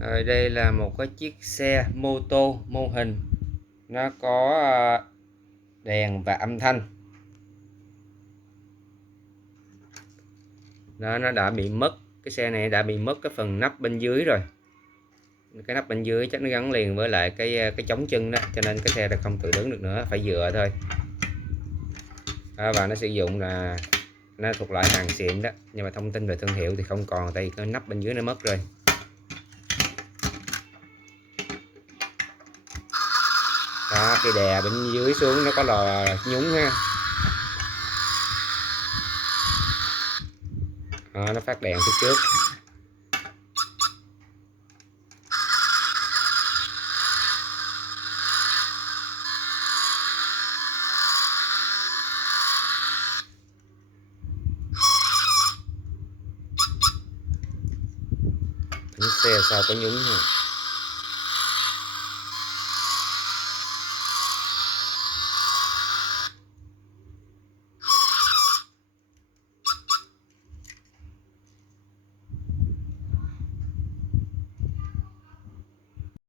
Rồi đây là một cái chiếc xe mô tô mô hình, nó có đèn và âm thanh. Đó, nó đã bị mất, cái xe này đã bị mất cái phần nắp bên dưới rồi. Cái nắp bên dưới chắc nó gắn liền với lại cái chống chân đó, cho nên cái xe đã không tự đứng được nữa, phải dựa thôi. Và nó sử dụng là nó thuộc loại hàng xịn đó, nhưng mà thông tin về thương hiệu thì không còn, tại vì cái nắp bên dưới nó mất rồi. Đó, khi đè bên dưới xuống nó có lò nhúng ha. Đó, nó phát đèn phía trước. Bánh xe sau có nhúng ha.